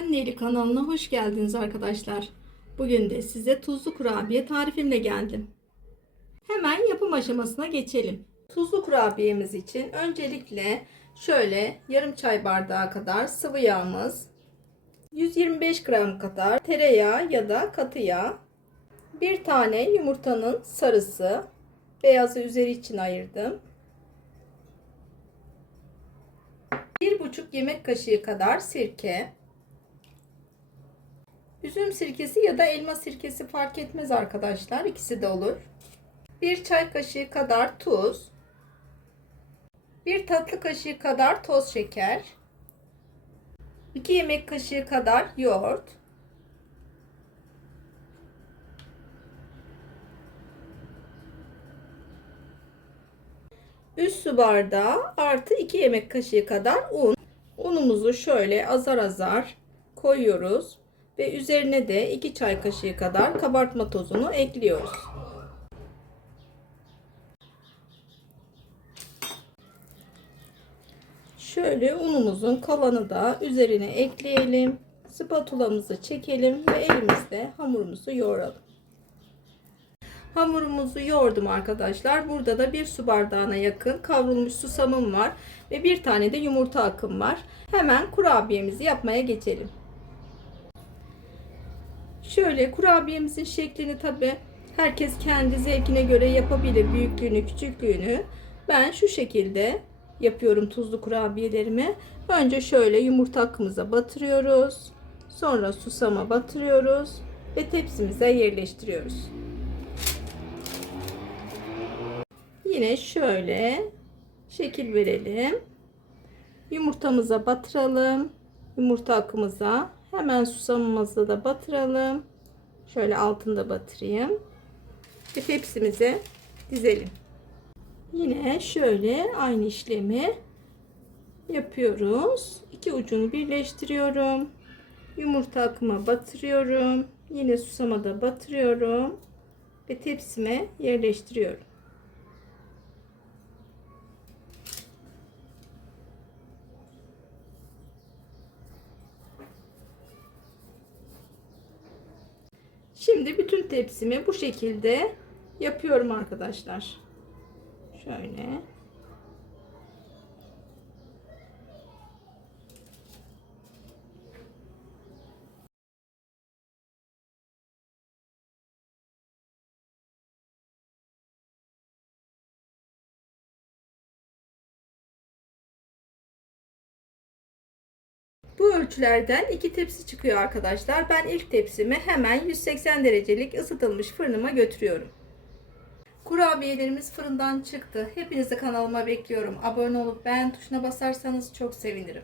Anneli kanalına hoş geldiniz arkadaşlar. Bugün de size tuzlu kurabiye tarifimle geldim. Hemen yapım aşamasına geçelim. Tuzlu kurabiyemiz için öncelikle şöyle yarım çay bardağı kadar sıvı yağımız, 125 gram kadar tereyağı ya da katı yağ, bir tane yumurtanın sarısı, beyazı üzeri için ayırdım. Bir buçuk yemek kaşığı kadar sirke, Üzüm sirkesi ya da elma sirkesi fark etmez arkadaşlar. İkisi de olur. Bir çay kaşığı kadar tuz. Bir tatlı kaşığı kadar toz şeker. 2 yemek kaşığı kadar yoğurt. Üst su bardağı artı 2 yemek kaşığı kadar un. Unumuzu şöyle azar azar koyuyoruz ve üzerine de 2 çay kaşığı kadar kabartma tozunu ekliyoruz. Şöyle unumuzun kalanı da üzerine ekleyelim. Spatulamızı çekelim ve elimizle hamurumuzu yoğuralım. Hamurumuzu yoğurdum arkadaşlar. Burada da bir su bardağına yakın kavrulmuş susamım var ve bir tane de yumurta akım var. Hemen kurabiyemizi yapmaya geçelim. Şöyle kurabiyemizin şeklini tabi herkes kendi zevkine göre yapabilir. Büyüklüğünü, küçüklüğünü. Ben şu şekilde yapıyorum tuzlu kurabiyelerimi. Önce şöyle yumurta akımıza batırıyoruz. Sonra susama batırıyoruz ve tepsimize yerleştiriyoruz. Yine şöyle şekil verelim. Yumurtamıza batıralım. Yumurta akımıza hemen susamımızı da batıralım. Şöyle altında batırayım. Ve tepsimize dizelim. Yine şöyle aynı işlemi yapıyoruz. İki ucunu birleştiriyorum. Yumurta akıma batırıyorum. Yine susama da batırıyorum. Ve tepsime yerleştiriyorum. Şimdi bütün tepsimi bu şekilde yapıyorum arkadaşlar. Şöyle. Bu ölçülerden iki tepsi çıkıyor arkadaşlar. Ben ilk tepsimi hemen 180 derecelik ısıtılmış fırınıma götürüyorum. Kurabiyelerimiz fırından çıktı. Hepinizi kanalıma bekliyorum. Abone olup beğen tuşuna basarsanız çok sevinirim.